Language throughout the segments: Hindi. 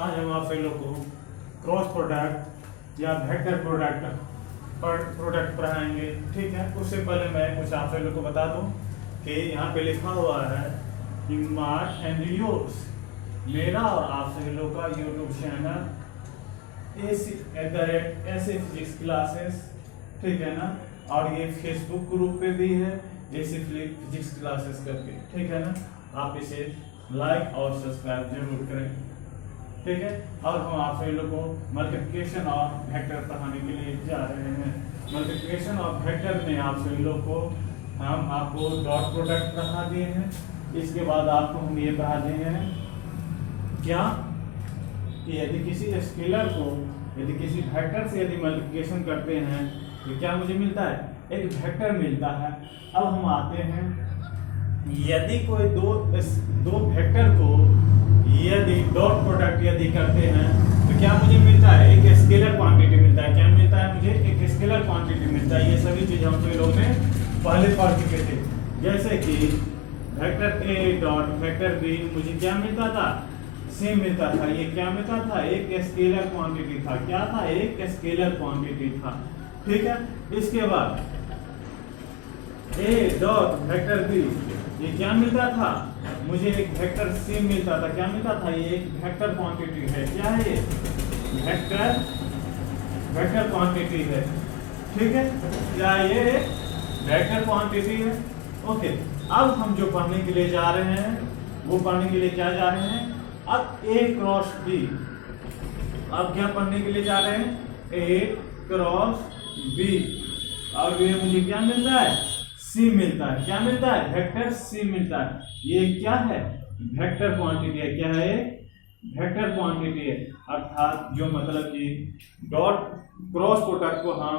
आज हम आप लोग को क्रॉस प्रोडक्ट या वेक्टर प्रोडक्ट पढ़ाएंगे। ठीक है, उससे पहले मैं कुछ आप लोग को बता दूं कि यहाँ पे लिखा हुआ है मार्च एंड योर्स, मेरा और आप सभी लोग का यूट्यूब चैनल ऐसे फिजिक्स क्लासेस, ठीक है ना। और ये फेसबुक ग्रुप पे भी है ऐसे फिजिक्स क्लासेस करके, ठीक है ना। आप इसे लाइक और सब्सक्राइब जरूर करें, ठीक है। और हम आप सभी लोग को मल्टीप्लिकेशन और वेक्टर पढ़ाने के लिए जा रहे हैं। मल्टीप्लिकेशन और वेक्टर में आप सभी लोग को हम आपको डॉट प्रोडक्ट पढ़ा दिए हैं। इसके बाद आपको हम ये पढ़ा दिए हैं क्या कि यदि किसी स्केलर को यदि किसी वेक्टर से यदि मल्टीप्लिकेशन करते हैं तो क्या मुझे मिलता है, एक वेक्टर मिलता है। अब हम आते हैं, यदि कोई दो वेक्टर को यदि डॉट प्रोडक्ट यदि करते हैं तो क्या मुझे मिलता है, एक स्केलर क्वांटिटी मिलता है। क्या मिलता है मुझे, एक स्केलर क्वांटिटी मिलता है। ये सभी चीज हम सभी लोगों ने पहले पढ़ चुके थे। जैसे कि vector A dot vector B मुझे क्या मिलता था, सेम मिलता था। ये क्या मिलता था, एक स्केलर क्वांटिटी था। क्या था, एक स्केलर क्वांटिटी था, ठीक है। इसके बाद ए डॉट वेक्टर बी ये क्या मिलता था, मुझे एक वेक्टर सी मिलता था। क्या मिलता था, ये एक वेक्टर क्वांटिटी है। क्या है ये, वेक्टर क्वांटिटी है, ठीक है। क्या ये वेक्टर क्वांटिटी है, ओके। अब हम जो पढ़ने के लिए जा रहे हैं वो पढ़ने के लिए क्या जा रहे हैं, अब ए क्रॉस बी। अब क्या पढ़ने के लिए जा रहे हैं, ए क्रॉस बी। और ये मुझे क्या मिलता है, सी मिलता है। क्या मिलता है, वेक्टर सी मिलता है। ये क्या है, वेक्टर क्वांटिटी है। क्या है, वेक्टर क्वांटिटी है। अर्थात जो मतलब कि डॉट क्रॉस प्रोडक्ट को हम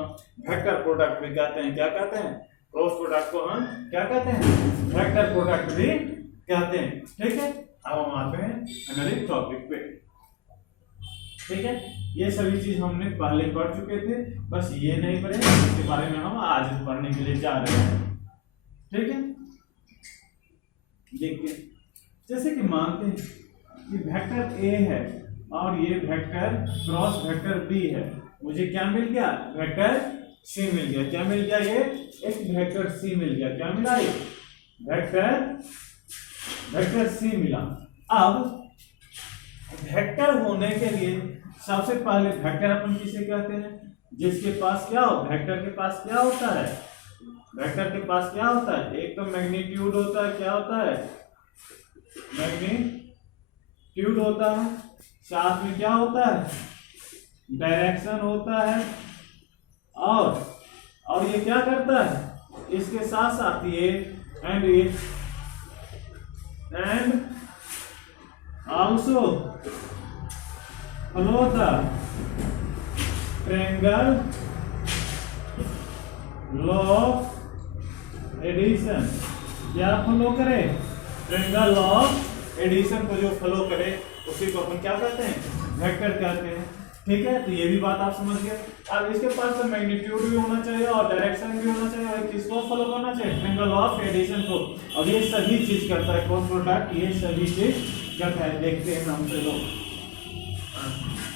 वेक्टर प्रोडक्ट भी कहते हैं। क्या कहते हैं, क्रॉस प्रोडक्ट को हम क्या कहते हैं, वेक्टर प्रोडक्ट भी कहते हैं, ठीक है। अब हम आते हैं अगले टॉपिक पे, ठीक है। ये सभी चीज हमने पहले पढ़ चुके थे, बस ये नहीं पढ़े, इसके बारे में हम आज पढ़ने के लिए जा रहे हैं, ठीक है। देखिए, जैसे कि मानते हैं कि वेक्टर ए है और ये वेक्टर क्रॉस वेक्टर बी है। मुझे क्या मिल गया, वेक्टर सी मिल गया। क्या मिल गया, ये एक वेक्टर सी मिल गया। क्या मिला, ये वेक्टर सी मिला। अब वेक्टर होने के लिए सबसे पहले वेक्टर अपन किसे कहते हैं, जिसके पास क्या हो, वेक्टर के पास क्या होता है, वेक्टर के पास क्या होता है, एक तो मैग्नीट्यूड होता है। क्या होता है, मैग्नीट्यूड होता है। साथ में क्या होता है, डायरेक्शन होता है। और ये क्या करता है, इसके साथ साथ ये and also follow the triangle law of addition। क्या फॉलो करे, ट्रायंगल लॉ ऑफ एडिशन को जो फॉलो करे उसी को अपन क्या कहते हैं, वेक्टर कहते हैं, ठीक है। तो ये भी बात आप समझ गए। अब इसके पास तो मैग्नीट्यूड भी होना चाहिए और डायरेक्शन भी होना चाहिए और किसको फॉलो करना चाहिए, ट्रायंगल लॉ ऑफ एडिशन को। और ये सभी चीज करता है क्रॉस प्रोडक्ट, ये सभी चीज करता है। देखते हैं हमसे लोग,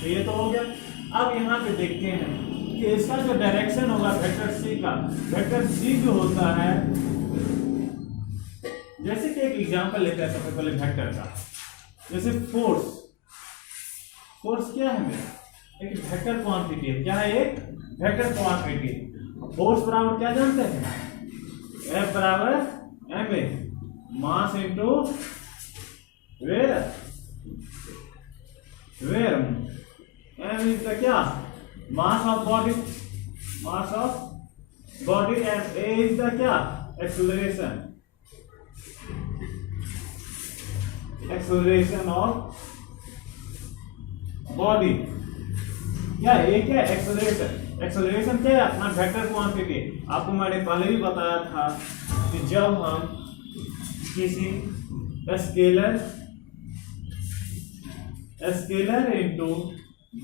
तो ये तो हो गया। अब यहाँ पे देखते हैं कि इसका जो डायरेक्शन होगा वेक्टर सी का, वेक्टर सी जो होता है, जैसे कि एक एग्जांपल लेते हैं सबसे पहले वेक्टर का। जैसे फोर्स क्या है मेरा, एक वेक्टर क्वांटिटी है। क्या है, एक वेक्टर क्वांटिटी। फोर्स बराबर क्या जानते हैं, F बराबर ma, mass into where m is the क्या, mass of body and a is the क्या, acceleration of body। क्या a क्या, एक्सेलरेशन क्या है, अपना वेक्टर क्वांटिटी। आपको मैंने पहले भी बताया था कि जब हम किसी स्केलर इनटू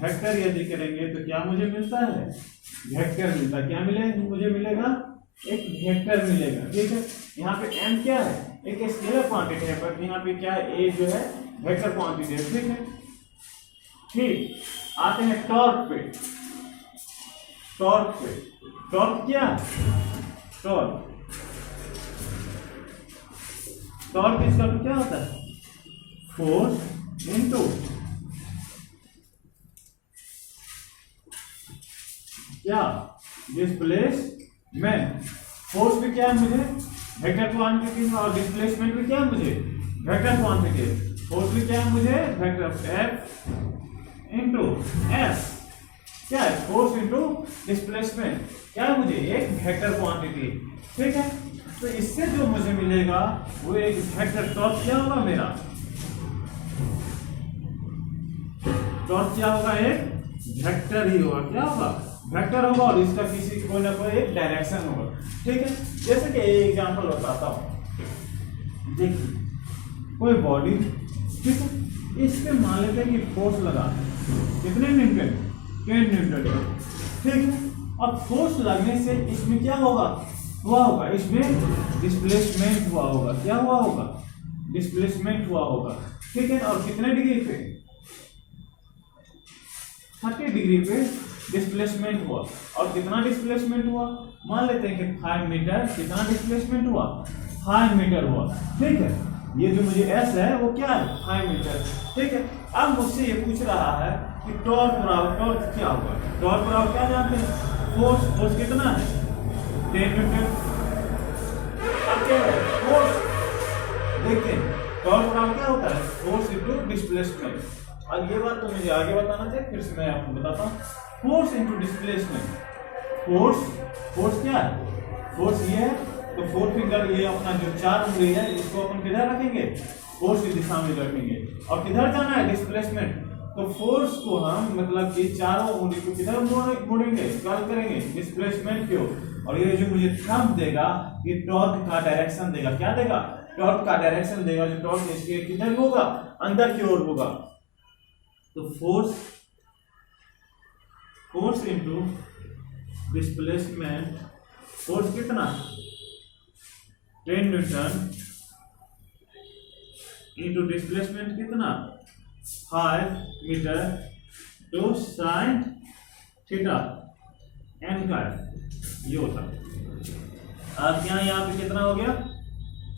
वेक्टर यदि करेंगे तो क्या मुझे मिलता है, वेक्टर मिलता है। क्या मिलेगा, मुझे मिलेगा एक वेक्टर मिलेगा, ठीक है। यहाँ पे m क्या है, एक स्केलर क्वांटिटी है, बट यहाँ पे क्या है, a जो है वेक्टर क्वांटिटी है, ठीक है। ठीक, आते हैं टॉर्क पे। टॉर्क पे, टॉर्क क्या? टॉर्क, टॉर्क इसका तो क्या होता है? फोर्स इनटू क्या? डिस्प्लेसमेंट। फोर्स भी क्या है मुझे? वेक्टर क्वांटिटी, और डिस्प्लेसमेंट भी क्या है मुझे? Vector quantity. फोर्स भी क्या है मुझे? Vector F into S. क्या है? फोर्स इंटू डिस्प्लेसमेंट क्या है मुझे? एक वेक्टर क्वांटिटी। ठीक है, तो इससे जो मुझे मिलेगा वो एक वेक्टर टॉर्क क्या होगा मेरा? टॉर्क क्या होगा? एक वेक्टर ही होगा। क्या होगा? वेक्टर होगा, और इसका किसी कोई ना कोई एक डायरेक्शन होगा। ठीक है, जैसे कि एक एग्जांपल बताता हूं। देखिए, कोई बॉडी, ठीक है, इस पे मान लेते हैं कि फोर्स लगा कितने न्यूटन? 10 न्यूटन। ठीक है, अब फोर्स लगने से इसमें क्या होगा? हुआ होगा इसमें डिस्प्लेसमेंट हुआ होगा। क्या हुआ होगा? डिस्प्लेसमेंट हुआ होगा। ठीक है, और कितने डिग्री पे? 30 डिग्री पे डिस्प्लेसमेंट हुआ। और कितना डिस्प्लेसमेंट हुआ? मान लेते हैं कि 5 मीटर। कितना डिस्प्लेसमेंट हुआ? 5 मीटर हुआ। ठीक है, ये जो मुझे एस है वो क्या है? 5 मीटर। ठीक है, अब मुझसे ये पूछ रहा है कि टॉर्क बराबर, टॉर्क क्या होगा? टॉर्क बराबर क्या जानते हैं? फोर्स। फोर्स कितना है? 10 न्यूटन। अब क्या है? फोर्स, देखते हैं टॉर्क बराबर क्या होता है? Force into displacement. अब ये बात तो मुझे आगे बताना चाहिए, फिर से मैं आपको बताता हूँ। Force into displacement. Force, force क्या है? फोर्स ये है, तो 4 फिंगर, ये अपना जो 4 उंगली है, इसको अपन किधर रखेंगे? फोर्स की दिशा में रखेंगे। और किधर जाना है? डिस्प्लेसमेंट। तो फोर्स को हम मतलब कि चारों उंगली को किधर मोड़ेंगे? कर्ल करेंगे डिस्प्लेसमेंट की ओर। और ये जो मुझे थंब देगा, ये टॉर्क का डायरेक्शन देगा। क्या देगा? टॉर्क का डायरेक्शन देगा। जो टॉर्क इसके किधर होगा? अंदर की ओर होगा। तो force, force into displacement. Force कितना? 10 न्यूटन इनटू डिस्प्लेसमेंट कितना? 5 metre to sine theta n का ये होता। अब यहाँ पे कितना हो गया?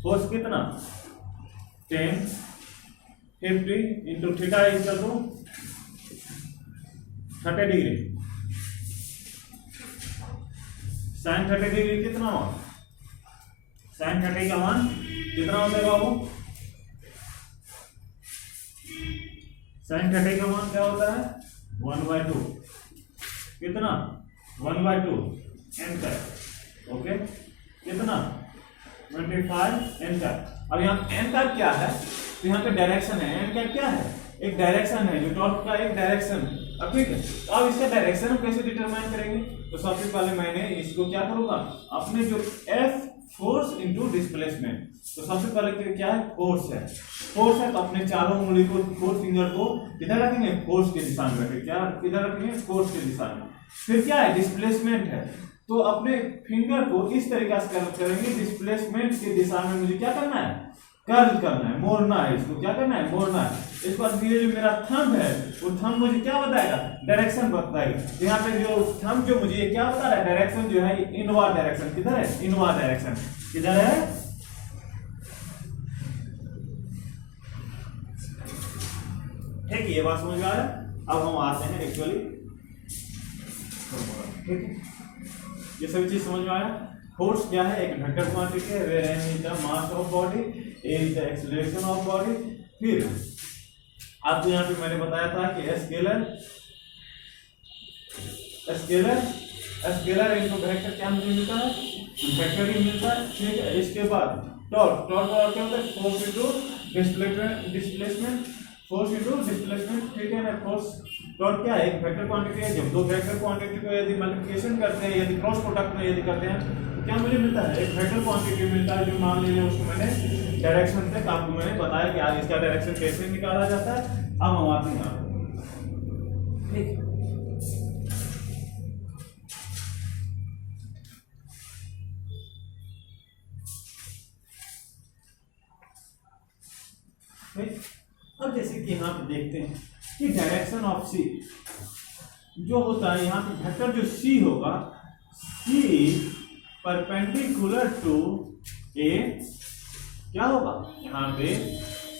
फोर्स कितना? 10, 50 into theta equal to 30 degree. Sine 30 degree कितना हुआ? साइन 30 का मान कितना होता है बाबू? साइन 30 का मान क्या होता है? 1/2। कितना? 1/2 एन का। ओके, कितना? 25 एन का। अब यहाँ एन का क्या है? तो यहाँ पे डायरेक्शन है। एन का क्या है? एक डायरेक्शन है, जो टॉर्क का एक डायरेक्शन। अब ठीक है, तो अब इसका डायरेक्शन हम कैसे डिटरमाइन करेंगे? तो सबसे पहले मैंने इसको क्या करूंगा? अपने जो एफ, फोर्स इनटू डिस्प्लेसमेंट। तो सबसे पहले क्या है? फोर्स है। फोर्स है, तो अपने चारों उंगली को, 4 फिंगर को किधर रखेंगे? फोर्स की दिशा में रखेंगे। क्या किधर रखेंगे? फोर्स की दिशा में। फिर क्या है? डिस्प्लेसमेंट है, तो अपने फिंगर को इस तरीके से कर्ल करेंगे। डिस्प्लेसमेंट की दिशा में मुझे क्या करना है? कर्ल करना है, मोड़ना है। इसको क्या करना है? मोड़ना है। इस पर ये जो मेरा थंब है, वो थंब मुझे क्या बताएगा? डायरेक्शन बताएगा। तो यहाँ पे जो थंब जो मुझे क्या बता रहा है? डायरेक्शन जो है इनवर्ड डायरेक्शन। किधर है? इनवर्ड डायरेक्शन किधर है? ठीक है, ये बात समझ में आ रहा है। अब हम आते हैं एक्चुअली, ठीक है, ये सभी चीज समझ में आया। फोर्स क्या है? एक वेक्टर क्वांटिटी है, where m is the mass of body, a is the acceleration of body. फिर आपको यहाँ पे मैंने बताया था कि स्केलर, स्केलर, स्केलर इनको वेक्टर क्या मुझे मिलता है? वेक्टर ही मिलता है। ठीक है, इसके बाद टॉर्क, टॉर्क और क्या होता है? Force into displacement, displacement, force into displacement. ठीक है ना? फोर्स, टॉर्क क्या है? एक वेक्टर क्वांटिटी है। जब दो वेक्टर क्वांटिटी को यदि मल्टीप्लिकेशन करते हैं, यदि क्रॉस प्रोडक्ट में यदि करते हैं, तो क्या मुझे मिलता है? एक वेक्टर क्वांटिटी मिलता है, जो मान लीजिए उसको मैंने डायरेक्शन से, आपको मैंने बताया कि आज इसका डायरेक्शन कैसे निकाला जाता है। अब हम आते हैं, ठीक, अब जैसे कि यहाँ पे देखते हैं कि डायरेक्शन ऑफ सी जो होता है यहाँ पे वेक्टर जो सी होगा, सी परपेंडिकुलर टू ए, क्या होगा यहाँ पे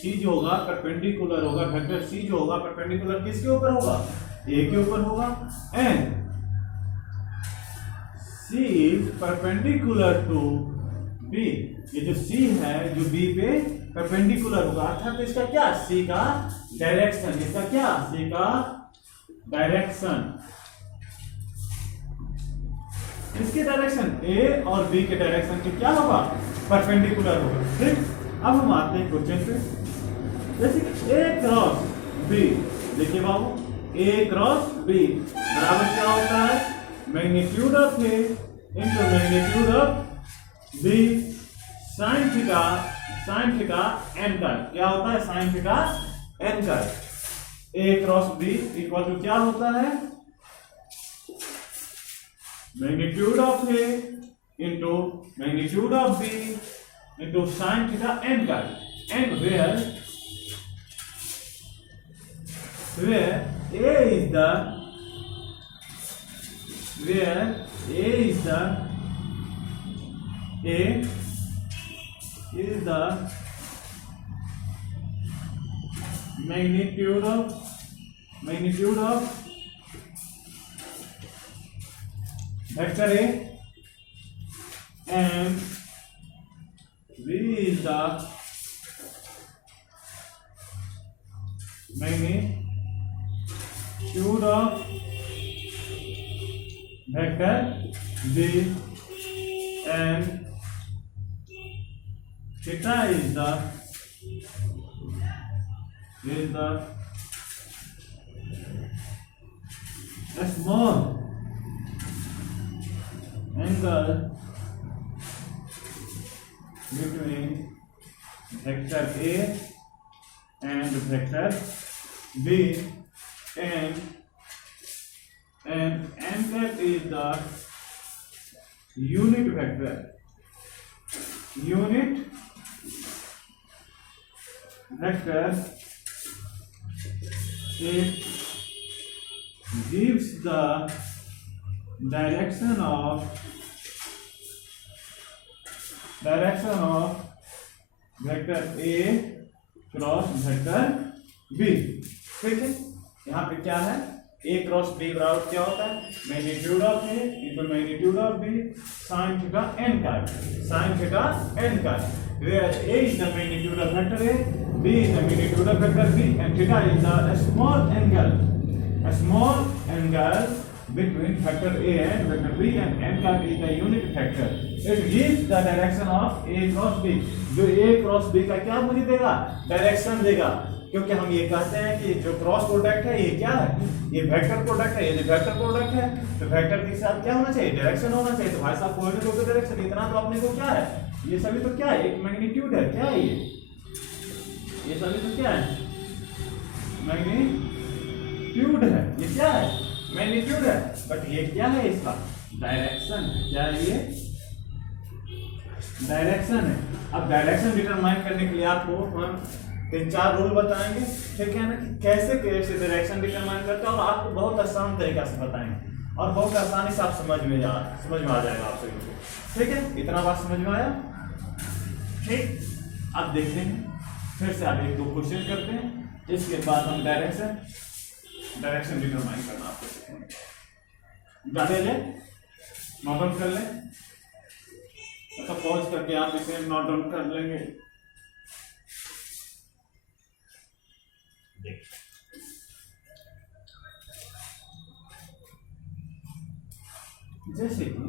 सी जो होगा परपेंडिकुलर होगा, वेक्टर सी जो होगा परपेंडिकुलर किसके ऊपर होगा, ए के ऊपर होगा, and C is perpendicular to B, ये जो सी है जो बी पे परपेंडिकुलर होगा, अर्थात इसका क्या, सी का डायरेक्शन, इसका क्या, सी का डायरेक्शन, इसके डायरेक्शन ए और बी के डायरेक्शन के क्या होगा, परपेंडिकुलर होगा। ठीक, अब हम आते हैं क्वेश्चन पे, जैसे ए क्रॉस बी, देखिए बाबू, ए क्रॉस बी बराबर क्या होता है, magnitude of A into magnitude of B sine theta n का, क्या होता है, साइन थीटा एन का। A cross B equal to क्या होता है, magnitude of A into magnitude of B into sine theta n का, and where A is the magnitude of vector A and B is the magnitude of vector B, and theta is the small angle between vector A and vector B, and n cap is the unit vector. It gives the direction of vector A cross vector B। ठीक है, यहाँ पे क्या है, ए क्रॉस बी बराबर क्या होता है, magnitude of A equal magnitude of B sine theta n का, where A is the magnitude of vector A, B is the magnitude of vector B, and theta is the small angle between vector A and vector B, and n का is the unit vector. It gives the direction of A cross B. जो A cross B का क्या मुझे देगा, डायरेक्शन देगा, क्योंकि हम ये कहते हैं कि जो क्रॉस प्रोडक्ट है ये क्या है, ये वेक्टर प्रोडक्ट है, ये जो वेक्टर प्रोडक्ट है तो वेक्टर के साथ क्या होना चाहिए, डायरेक्शन होना चाहिए। तो भाई साहब कोऑर्डिनेट होकर डायरेक्शन, इतना तो अपने को क्या है, ये सभी तो क्या है, एक मैग्नीट्यूड है, क्या है ये सभी तो क्या है, मैग्नीट्यूड है, ये क्या है, मैग्नीट्यूड है, बट ये क्या है, इसका डायरेक्शन, क्या है ये, डायरेक्शन है। अब डायरेक्शन डिटरमाइन करने के लिए आपको हम 3-4 रूल बताएंगे, ठीक है ना, कि कैसे डायरेक्शन डिटरमाइन करते हैं, और आपको बहुत आसान तरीका से बताएंगे और बहुत आसानी से आप समझ में आ जाएगा आप सभी को। ठीक है, इतना बात समझ में आया। ठीक, अब देखते हैं, फिर से आप 1-2 क्वेश्चन करते हैं, इसके बाद हम डायरेक्शन डिटरमाइन करना आपको सीखेंगे। गाते ले, नोट डाउन कर लें, तो पॉज करके आप इसे नोट डाउन कर लेंगे। जैसे कि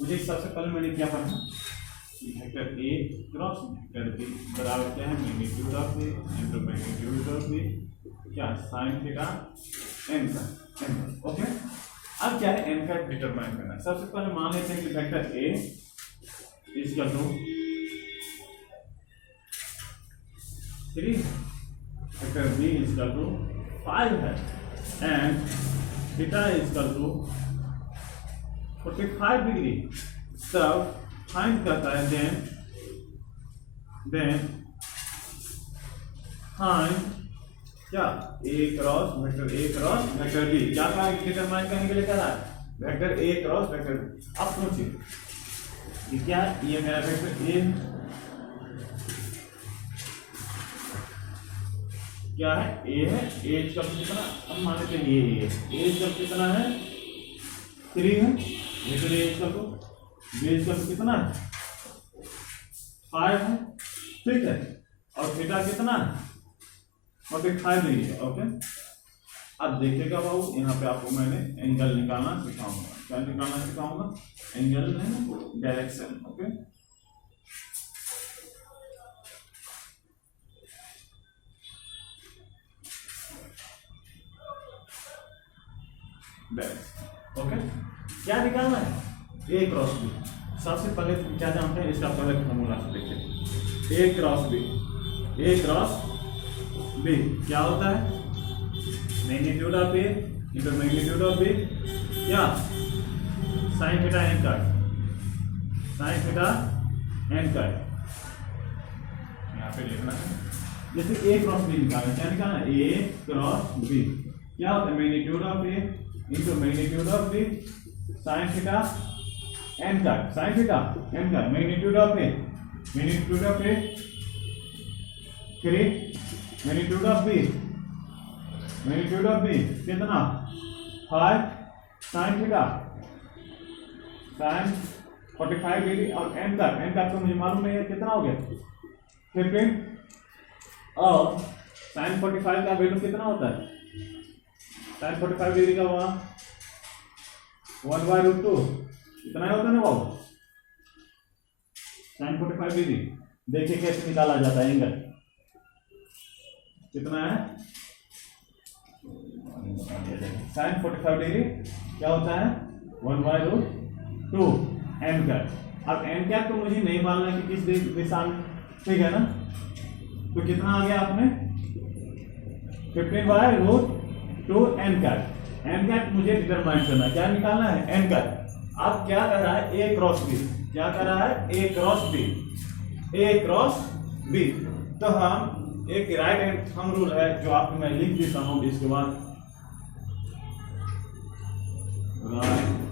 मुझे सबसे पहले मैंने क्या पढ़ा, vector A cross vector B बराबर क्या है, magnitude of A into magnitude of B, क्या साइन थीटा एन का, ओके। अब क्या है, एन का डिटरमाइन करना है। सबसे पहले मान लेते हैं कि वेक्टर ए इसका 2 3, वेक्टर बी इसका 2 5 है, एंड थीटा इसका 2 45 डिग्री। तब फाइंड करता है, देन फाइंड क्या ए क्रॉस वेक्टर बी, क्या कहा डिटरमाइन करने के लिए कह रहा है vector A cross vector B. अब सोचिए कि क्या ये मेरा वेक्टर ए क्या है, ए है, एज का कितना, अब मान लेते हैं ये एज का कितना है 3 है, वेक्टर एज का तो बेस का कितना है 5 है, ठीक है, और थीटा कितना है 45 डिग्री है। ओके, अब देखिएगा बाबू यहाँ पे आपको मैंने एंगल निकालना सिखाऊंगा, क्या निकालना सिखाऊंगा, एंगल में डायरेक्शन। ओके, ओके, क्या निकालना है ए क्रॉस बी। सबसे पहले क्या जानते हैं, इसका पहले फॉर्मूला से देखिए, ए क्रॉस बी क्या होता है, magnitude of A into magnitude of B, क्या sine theta n cut, sine theta n cut यहाँ पे लिखना है। जैसे ए क्रॉस बी निकालना, क्या निकालना है, ए क्रॉस बी क्या होता है, magnitude of A into magnitude of B sine theta n cut, sine theta n cut, magnitude of A 3 magnitude of B कितना 5 साइन थीटा साइन 45 डिग्री, और एन कट तो मुझे मालूम नहीं है कितना हो गया 15, और साइन 45 का वैल्यू कितना होता है, साइन 45 डिग्री का हुआ 1/√2, इतना ही होता है ना बाबू, साइन 45 डिग्री। देखिए कैसे निकाला जाता है एंगल, कितना है साइन 45 डिग्री क्या होता है 1/√2 एन कैप। अब एन कैप तो मुझे नहीं मालूम है कि किस दिशा में, ठीक है ना, तो कितना आ गया आपने 15/√2 एन कैप। एन कैप मुझे डिटरमाइन करना, क्या निकालना है एन कैप। अब क्या कर रहा है ए क्रॉस बी, क्या कर रहा है ए क्रॉस बी, तो हम एक राइट हैंड थंब रूल है जो आपको मैं लिख देता हूं, इसके बाद राइट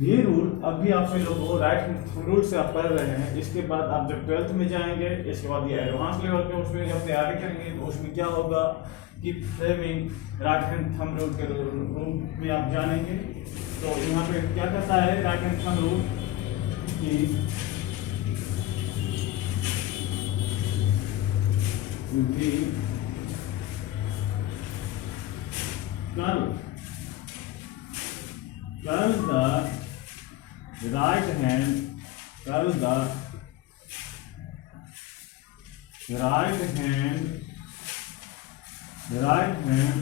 ये रूल अभी आप लोगों को राइट रूल से आप पढ़ रहे हैं। इसके बाद आप जब 12th में जाएंगे, इसके बाद ये एडवांस लेवल पे उसमें जब तैयारी करेंगे तो उसमें क्या होगा कि framing right hand thumb rule के रूल में आप जानेंगे। तो यहाँ पे क्या कहता है राइट हैंड थंब रूल कि curl the right hand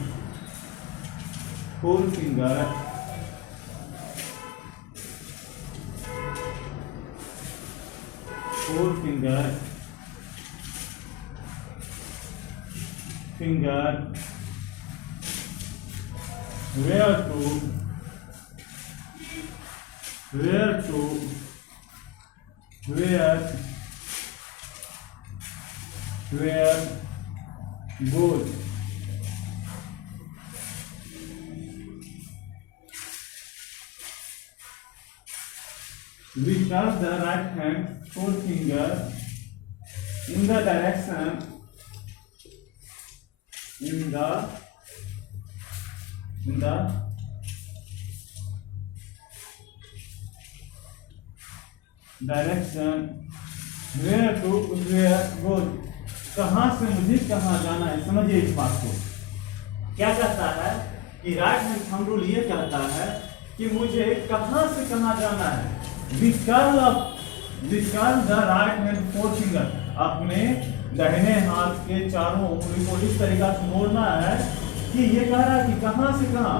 forefinger finger where goes we touch the right hand forefinger in the direction where goes, कहां से मुझे कहां जाना है। समझिए इस बात को, क्या कहता है कि राइट हैंड थंब रूल ये कहता है कि मुझे कहां से कहां जाना है। कर्ल द राइट हैंड फोरफिंगर, अपने दाहिने हाथ के चारों उंगली को इस तरीका से मोड़ना है कि ये कह रहा है कि कहां से कहां,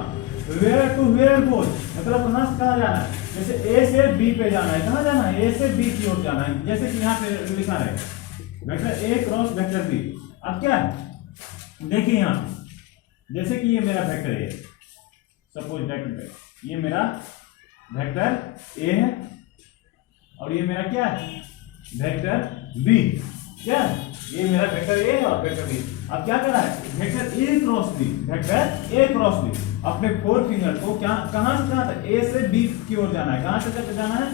वेयर टू वेयर गोज, मतलब कहां से कहां जाना है। जैसे ए से बी पे जाना है, कहां जाना है, ए से बी की ओर जाना है, जैसे कि यहाँ पे लिखा है vector A cross vector B. अब क्या है देखिए यहाँ, जैसे कि ये मेरा वेक्टर है, सपोज दैट ये मेरा वेक्टर ए है और ये मेरा क्या है, वेक्टर बी। क्या ये मेरा वेक्टर ए और वेक्टर बी। अब क्या करना है, vector A cross B, vector A cross B. अपने फोर फिंगर को क्या कहां से कहां तक, ए से बी की ओर जाना है। कहां से तक जाना है,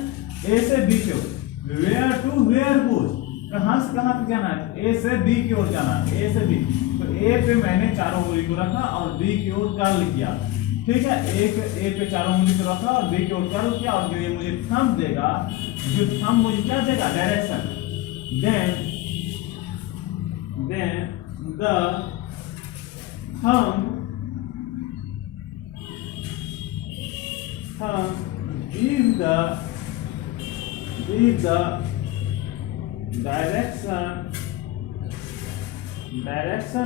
ए से बी की ओर। वेयर टू वेयर गोज, कहां से कहां तक जाना है, ए से बी की ओर जाना है, ए से बी। तो ए पे मैंने चारों उंगली को रखा और बी की ओर कर्ल किया। ठीक है, ए पे चारों उंगली को रखा और बी की ओर कर्ल किया। और जो ये मुझे थंब देगा, जो थंब मुझे क्या देगा, direction. Then the thumb gives the direction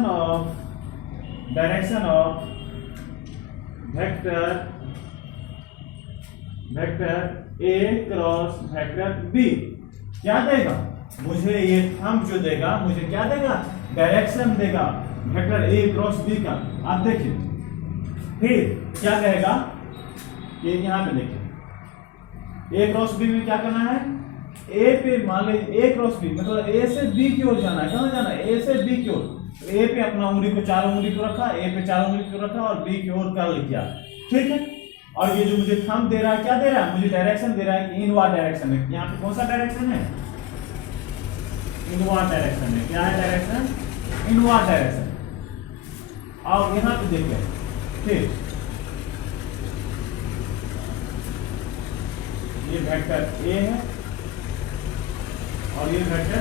of vector A cross vector B। क्या देगा मुझे, ये थंब जो देगा मुझे क्या देगा, डायरेक्शन देगा वेक्टर ए क्रॉस बी का। आप देखिए फिर क्या कहेगा, ये यहां पे देखिए ए क्रॉस बी में क्या करना है, ए पे मान लीजिए ए क्रॉस बी मतलब ए से बी की ओर जाना है। कहां जाना है, ए से बी की ओर। ए पे अपना उंगली को चारों उंगली को रखा, ए पे चारों उंगली को रखा और बी की ओर कर्ल किया। ठीक है, और ये जो मुझे थंब दे रहा है, क्या दे रहा है, मुझे डायरेक्शन दे रहा है कि इनवर्ड डायरेक्शन है। यहाँ पे कौन सा डायरेक्शन है, इनवर्ड डायरेक्शन है। क्या है डायरेक्शन, इनवर्ड डायरेक्शन। और यहां पे देखिए फिर ये वेक्टर ए है और ये वेक्टर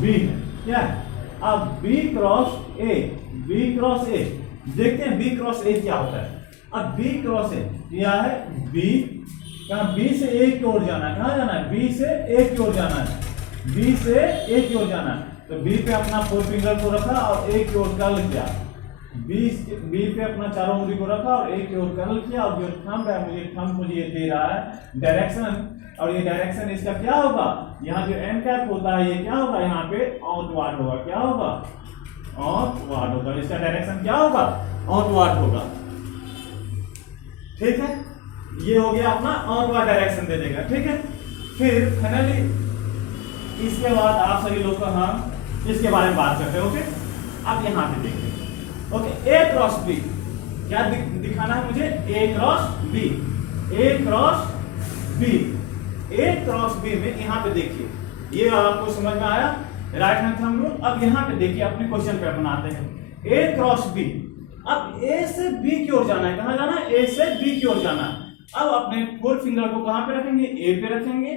बी है। क्या है, अब B cross A, B cross A देखते हैं, बी क्रॉस ए क्या होता है। अब बी क्रॉस ए क्या है, बी कहां, बी से ए की ओर जाना है। कहां जाना है, बी से ए की ओर जाना है, बी से ए की ओर जाना है। तो बी पे अपना फोर फिंगर को रखा और ए की ओर कर्ल किया। बी पे अपना चारों उंगली को रखा और ए की ओर कर्ल किया। और जो थंब है, थंब मुझे ये दे रहा है डायरेक्शन। और ये डायरेक्शन इसका क्या होगा, यहाँ जो एन कैप होता है ये क्या होगा, यहाँ पे आउटवर्ड होगा। क्या होगा, आउटवर्ड होगा। इसका डायरेक्शन क्या होगा, आउटवर्ड होगा। ठीक है, ये हो गया अपना आउटवर्ड डायरेक्शन दे देगा। ठीक है, फिर फाइनली इसके बाद आप सभी लोग का हम इसके बारे में बात करते हैं। ओके, अब यहां पे देखिए। ओके, ए क्रॉस बी क्या दिखाना है मुझे, ए क्रॉस बी, ए क्रॉस बी। ए क्रॉस बी में यहां पे देखिए, ये आपको समझ में आया, राइट हैंड थंब रूल। अब यहां पे देखिए, अपने क्वेश्चन पे बनाते हैं ए क्रॉस बी। अब ए से बी की ओर जाना है। कहां जाना है, ए से बी की ओर जाना है। अब अपने फोर फिंगर को कहां पे रखेंगे, ए पे रखेंगे।